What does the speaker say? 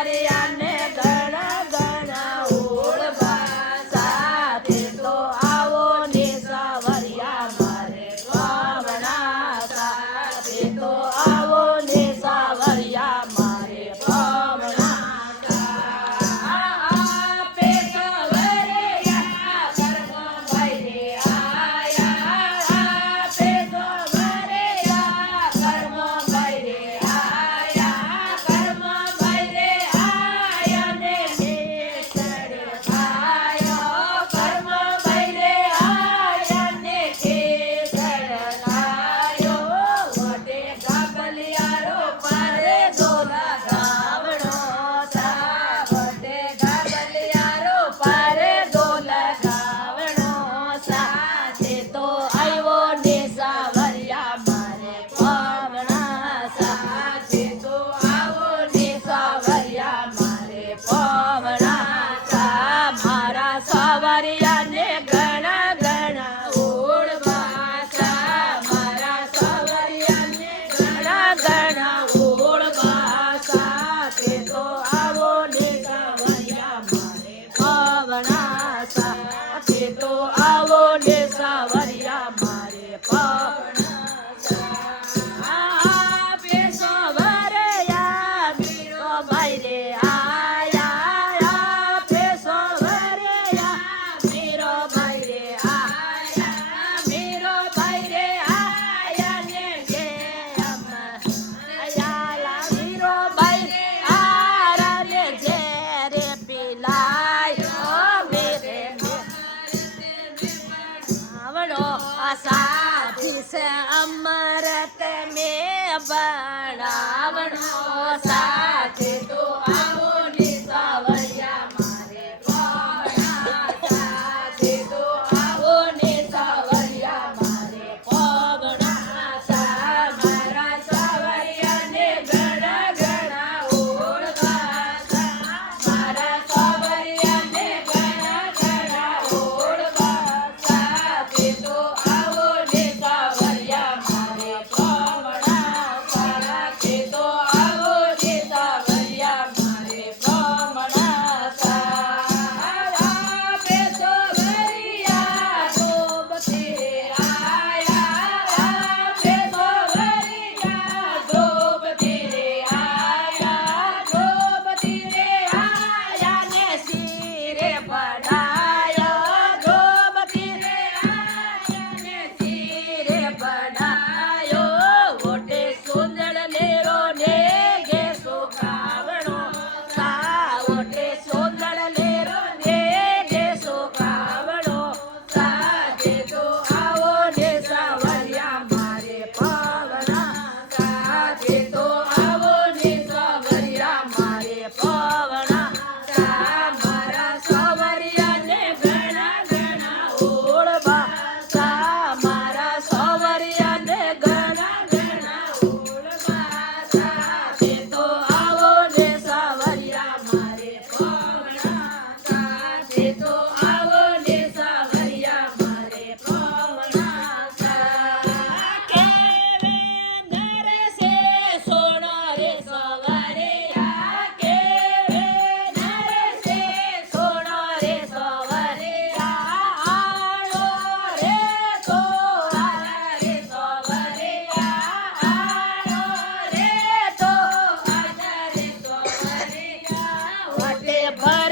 સવારિયાને ગણા ગણા ઓળવા સાથે તો આવો ને સવારિયા મારે પવના સાથે તો આવો ને સવારિયા મારે પવના આપે સવારિયા ઘરમાં ભાઈને આયા આપે સવારિયા ઘરમાં ભાઈને આયા ઘરમાં ભાઈને આયા ને ખેતરે ખાયો ઘરમાં ભાઈને આયા ને ખેતરે ખાયો વટે ગાબલિયારો પારે દોલા ગાવણો સા વટે ગાબલિયારો પારે દોલા ગાવણો સાથે તો આવ્યો ને સાવરિયા મારે પવના સાથે તો આવો ને સાવરિયા મારે પવના સા મારા સાવરિયાને ઘણા ઘણા ઓળવા સા મારા સાવરિયાને ઘણા ઘણા ઓળવા સાથે તો આવો ને સાવરિયા મારે પવના સાથે તો આવો ને સાવરિયા મારે પવના આપે સવારિયા મીરો ભાઈ રે આયા આપે સવારિયા મીરો ભાઈ રે આયા મીરો ભાઈ રે આયા ને કે આયા મીરો ભાઈ રે આરા ને જે રે પિલાયો મેરે આવડો સાથી સે અમરત મે બનાવડો સાથે તો આવો ને સાવરિયા મારે પવના સાથે તો આવો ને સાવરિયા મારે પવના સા મારા સાવરિયાને ઘણા ઘણા ઓળવા સા મારા સાવરિયાને ઘણા ઘણા ઓળવા સાથે તો આવો ને સાવરિયા મારે પવના સાથે તો આવો ને સાવરિયા મારે પવના સા આપે સવારિયા ધોબથી આયા આપે સવારિયા ધોબથી આયા ધોબથી આયા ને શિરે પડાયો ધોબથી આયા ને શિરે પડાયો ઓટે સુંદળ લેરો ને ઘેસો કાવણો સા ઓટે સુંદળ લેરો ને ઘેસો કાવણો સાથે તો આવો ને સાવરિયા મારે પવના સાથે તો આવો ને સાવરિયા મારે પવના સા મારા સાવરિયાને ઘણા ઘણા ઓળવા સા મારા સાવરિયાને ઘણા ઘણા ઓળવા સાથે તો આવો ને સાવરિયા મારે પવના સાથે તો આવો ને સાવરિયા મારે પવના સા કેવે નરસે સોના રે સવારિયા કેવે નરસે સોના રે સવારિયા આળો રે તો આલા રે સવારિયા આળો રે તો આલા રે સવારિયા વટે ભર